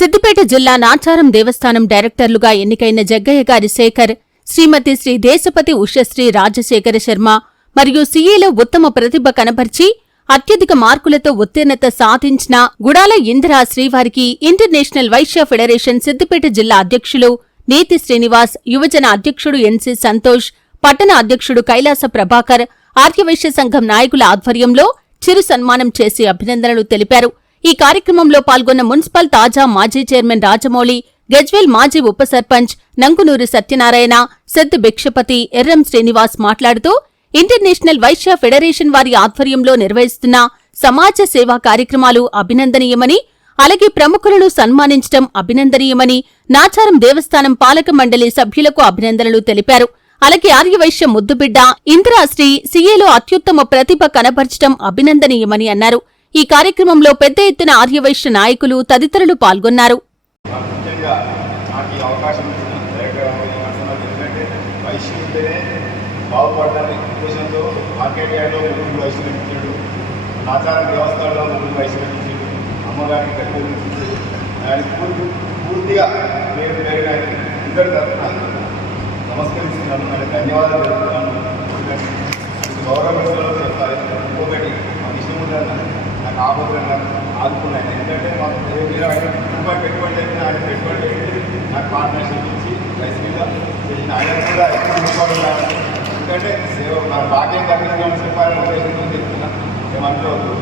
సిద్దిపేట జిల్లా నాచారం దేవస్థానం డైరెక్టర్లుగా ఎన్నికైన జగ్గయ్య గారి శేఖర్ శ్రీమతి శ్రీ దేశపతి ఉషశ్రీ రాజశేఖర శర్మ మరియు సీఏలో ఉత్తమ ప్రతిభ కనబర్చి అత్యధిక మార్కులతో ఉత్తీర్ణత సాధించిన గుడాల ఇందిరా శ్రీవారికి ఇంటర్నేషనల్ వైశ్య ఫెడరేషన్ సిద్దిపేట జిల్లా అధ్యక్షులు నీతి శ్రీనివాస్ యువజన అధ్యక్షుడు ఎన్సీ సంతోష్ పట్టణ అధ్యక్షుడు కైలాస ప్రభాకర్ ఆర్యవైశ్య సంఘం నాయకుల ఆధ్వర్యంలో చిరు సన్మానం చేసి అభినందనలు తెలిపారు. ఈ కార్యక్రమంలో పాల్గొన్న మున్సిపల్ తాజా మాజీ చైర్మన్ రాజమౌళి గజ్వేల్ మాజీ ఉప సర్పంచ్ నంకునూరి సత్యనారాయణ సెద్ భిక్షపతి ఎర్రం శ్రీనివాస్ మాట్లాడుతూ ఇంటర్నేషనల్ వైశ్య ఫెడరేషన్ వారి ఆధ్వర్యంలో నిర్వహిస్తున్న సమాజ సేవా కార్యక్రమాలు అభినందనీయమని అలాగే ప్రముఖులను సన్మానించడం అభినందనీయమని నాచారం దేవస్థానం పాలక మండలి సభ్యులకు అభినందనలు తెలిపారు. అలాగే ఆర్యవైశ్య ముద్దుబిడ్డ ఇంద్రాశ్రీ సీఏలో అత్యుత్తమ ప్రతిభ కనబర్చడం అభినందనీయమని అన్నారు. ఈ కార్యక్రమంలో పెద్ద ఎత్తున ఆర్యవైశ్య నాయకులు తదితరులు పాల్గొన్నారు. ఆచార వ్యవస్థలో ఆయన పూర్తి పూర్తిగా పేరు పేరు ఆయన ఇద్దరు తరఫున నమస్కరిస్తున్నాను. ఆయన ధన్యవాదాలు తెలుపుతున్నాను. చెప్పాలి. ఇంకొకటి మా విష్ణుమూర్తి నాకు ఆదుకున్నాయి. ఎందుకంటే మాకు ఏ మీరు ఆయన రూపాయి పెట్టుబడి పెట్టిన ఆయన పెట్టుబడి పెట్టి నాకు పార్ట్నర్షిప్ ఇచ్చి రైస్ మీద చేసిన ఆయన కూడా ఎక్కువ రూపాయలు ఎందుకంటే సేవ మన భాగ్యం తగ్గించడం చెప్పాలని ఉద్దేశంతో చెప్తున్నా. మేము అనుకోవద్దు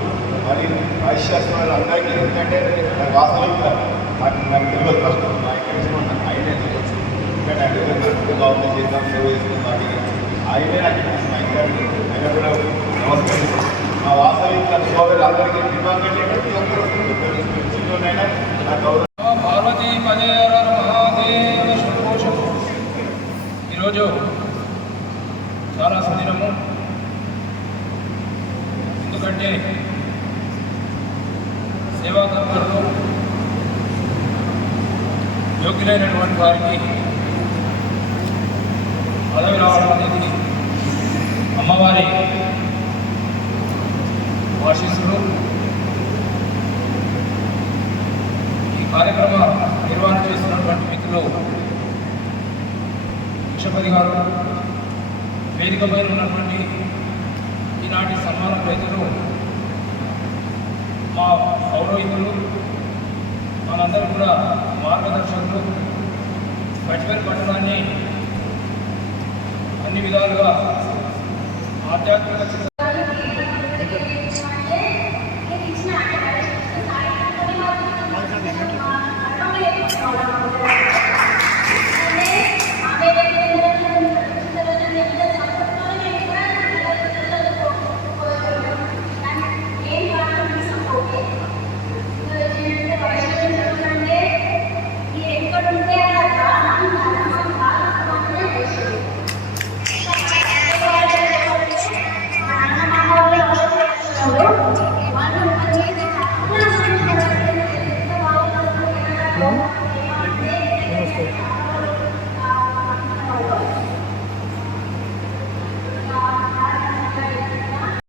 మరి వైశ్యాస్త్రాలు అందరికీ ఎందుకంటే నాకు వాసన నాకు నాకు తెలియదు ఫస్ట్. నా ఎక్కడ ఆయనే తెలియదు. ఎందుకంటే ఆయన ఏదో బాగుంది చేద్దాం సేవ చేస్తుంది వాటికి ఆయనే నాకు తెలిసిన మా ఆయన కూడా వాస్తవిక సోదరులు ప్రతి ఒక్కరు చిన్నోనైనా నా గౌరవం పార్వతీ పదేర మహాదేవ సంతోషం ఈరోజు చాలా సుదినము. ఎందుకంటే సేవా యోగ్యులైనటువంటి వారికి పదవి రావడం అనేది అమ్మవారి ఆశిస్తూ ఈ కార్యక్రమ నిర్వహణ చేస్తున్నటువంటి మిత్రులు విక్షపతి గారు వేదిక పైన ఉన్నటువంటి ఈనాటి సన్మాన రైతులు మా పౌరోహితులు మనందరూ కూడా మార్గదర్శకులు గజ్వేల్ పట్టణాన్ని అన్ని విధాలుగా ఆధ్యాత్మిక